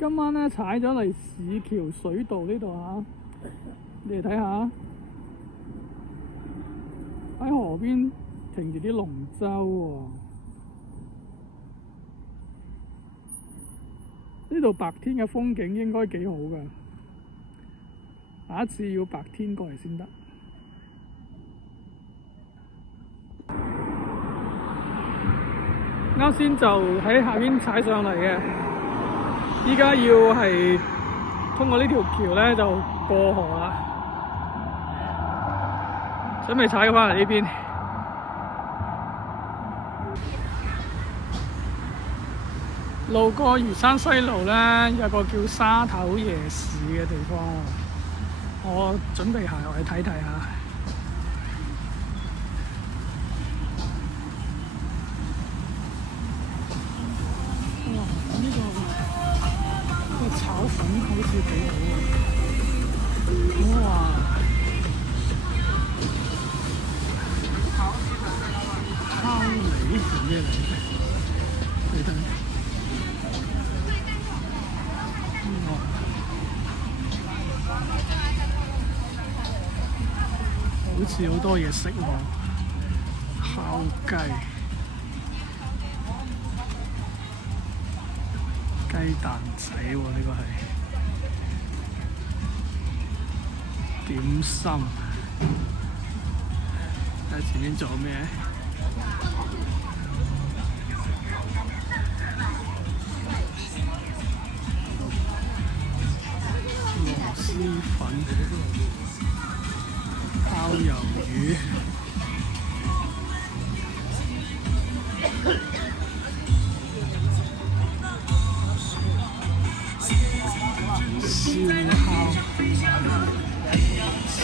今晚咧踩咗嚟市橋水道呢度啊，你哋睇下喺河邊停住啲龍舟喎。呢度白天嘅風景應該幾好㗎，下一次要白天過嚟先得。啱先就喺下邊踩上嚟嘅，依家要係通過呢條橋咧就過河啦，準備踩返嚟呢邊。路過漁山西路咧，有個叫沙頭夜市嘅地方，我準備行入去睇睇下。炒粉好似幾好喎！哇！烤梨係咩嚟嘅？你睇，哇！好似好多嘢食喎，烤雞、雞蛋仔喎，呢個係點心。睇前面做咩？螺絲粉、烤魷魚。燒烤、生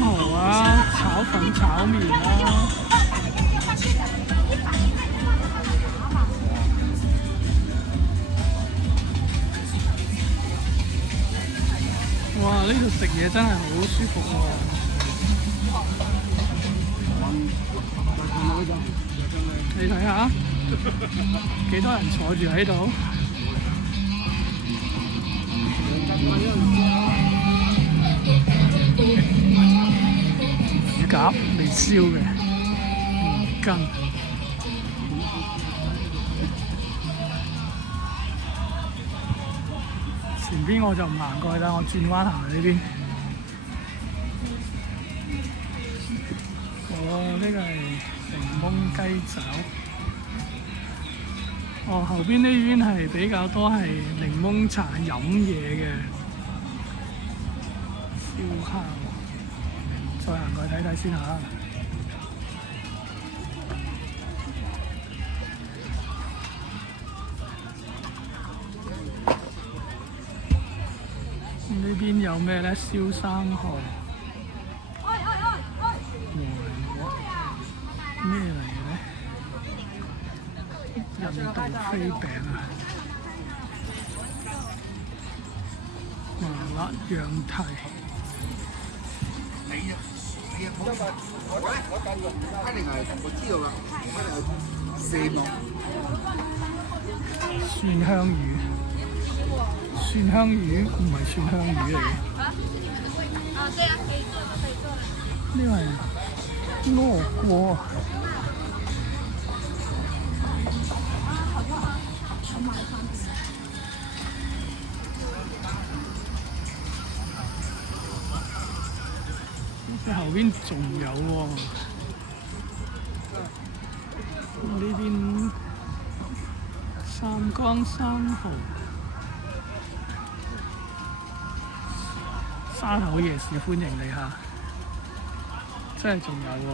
蠔啊，炒粉、炒麵啊，哇！呢度食嘢真係好舒服喎。你睇下，幾多人坐住喺度？乳鴿未燒嘅魚羹，前邊我就唔行過去啦，我轉彎行去呢邊。哦，呢個係檸檬雞爪。哦，後邊呢邊係比較多係檸檬茶飲嘢嘅燒烤。再行過去睇睇先嚇。呢邊有咩咧？燒生蠔、咩嚟嘅咧？印度飛餅啊！麻辣羊蹄。蒜香魚，蒜香魚唔係蒜香魚嚟嘅。呢個係羅鍋。後邊仲有喎，呢邊三江生蠔、沙頭夜市歡迎你嚇，真係仲有喎。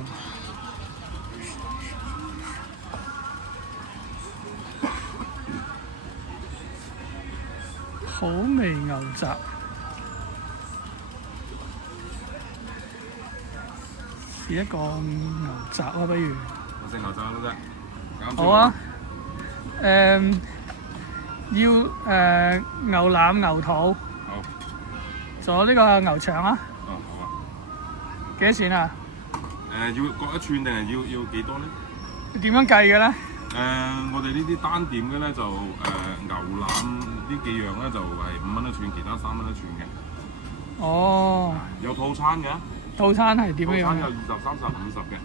好味牛雜。試一個牛雜啊，不如。我食牛雜都得。好啊。要牛腩、牛肚。好。仲有呢個牛腸啊。哦，好啊。幾多錢啊？要各一串定係要幾多咧？點樣計嘅咧？我哋呢啲單點嘅咧就牛腩呢幾樣咧就係5蚊一串，其他3蚊一串嘅。哦，有套餐嘅，套餐係點套餐有樣樣？ 20、30、50嘅。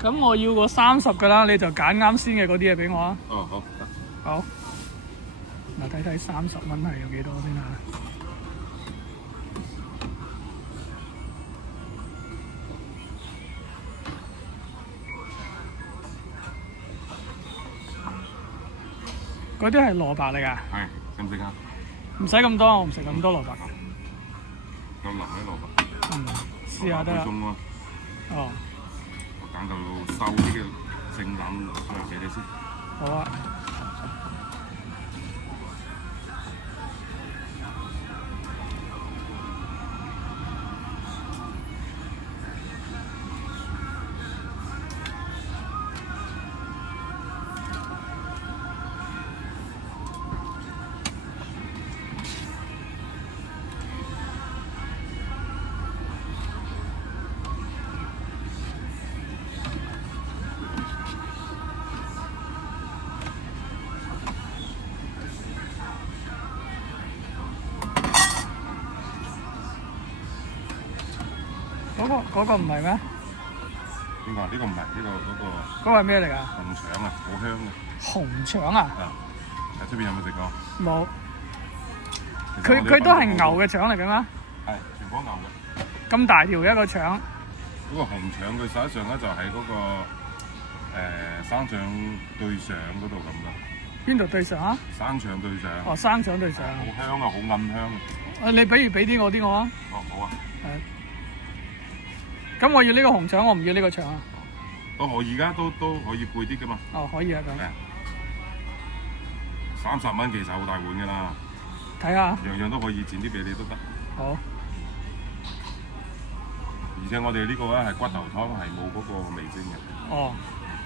咁我要個30㗎啦，你就揀啱先嘅嗰啲嘢俾我啊。哦，好。好，嗱睇睇30蚊係有幾多先啊？嗰啲係蘿蔔嚟㗎，係，識唔識啊？唔使咁多，我唔食咁多蘿蔔。夠腍嘅蘿蔔。嗯，試下得啦。配餸喎，哦，我揀嚿瘦啲嘅聖腩上嚟俾你先。好啊。嗰個唔係咩？邊個？呢個唔係，呢個嗰個嗰個係咩嚟㗎？紅腸啊，好香嘅。紅腸啊？啊，喺出邊有冇食過？冇。其實我哋佢都係牛嘅腸嚟嘅咩？係全部牛嘅。咁大條嘅一個腸。嗰個紅腸佢實際上咧就喺嗰個生腸對上嗰度咁噶。邊度對上啊？生腸對上。哦，生腸對上。好香啊，好暗香啊。你比如俾啲我啲我啊。哦，好啊。咁我要呢個紅腸，我唔要呢個腸啊。我而家都可以配啲噶嘛。哦，可以啊咁。30蚊其實好大碗㗎啦。睇下。樣樣都可以剪啲俾你都得。好。而且我哋呢個咧係骨頭湯，係冇嗰個味精嘅。哦，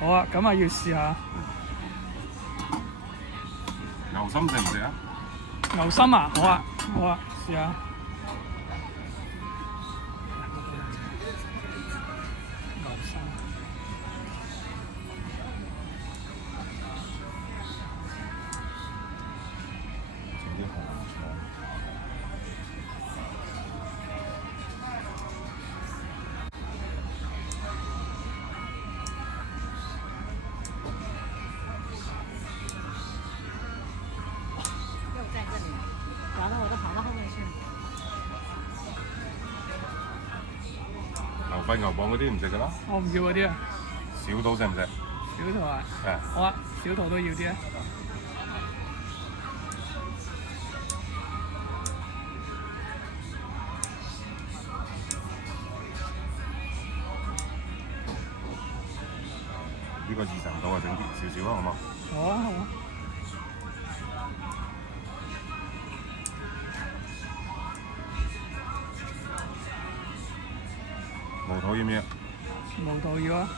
好啊，咁啊要試下。牛心食唔食啊？牛心啊，好啊，好啊，試下。牛心。整啲紅腸。完了我都跑到後面去。牛肺牛膀嗰啲唔食㗎啦。我唔要嗰啲啊。小肚食唔食？小肚啊？好啊，小肚都要啲啊。呢個20度啊，整啲少少啊，好冇？好啊，好啊。無肚要唔要？無肚要啊。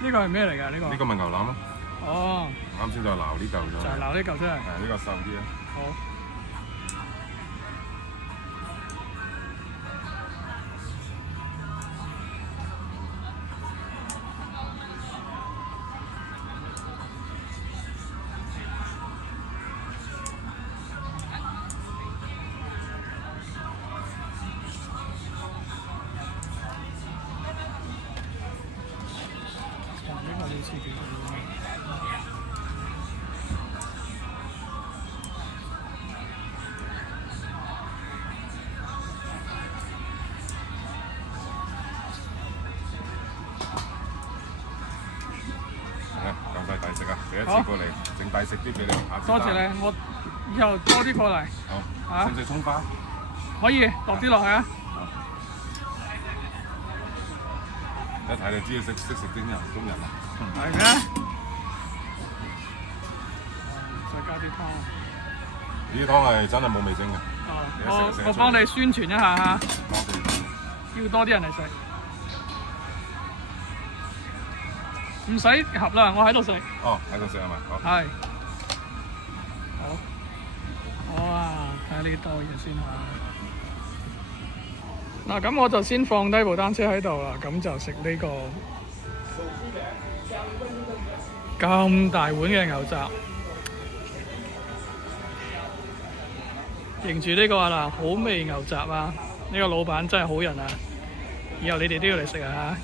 呢個係咩嚟㗎？呢個？呢個咪牛腩咯。哦。啱先就係撈呢嚿咗。就係撈呢嚿出嚟。係呢個瘦啲啊。好。夠晒大食啊！第一次過嚟，整大食啲俾你。多謝你，我以後多啲過嚟。好。食唔食葱花？可以落啲落去啊！一睇就知你識啲人中人啊！係咩？再加啲湯。呢啲湯係真係冇味精嘅。我幫你宣傳一下嚇，多謝。要多啲人嚟食。唔使合啦，我喺度食。哦，喺度食係咪？好。係。好。哇！睇下呢兜嘢先嚇。嗱，咁我就先放低部單車喺度啦，咁就食呢個咁大碗嘅牛雜。認住呢個啦，好味牛雜啊！呢個老闆真係好人啊！以後你哋都要嚟食啊！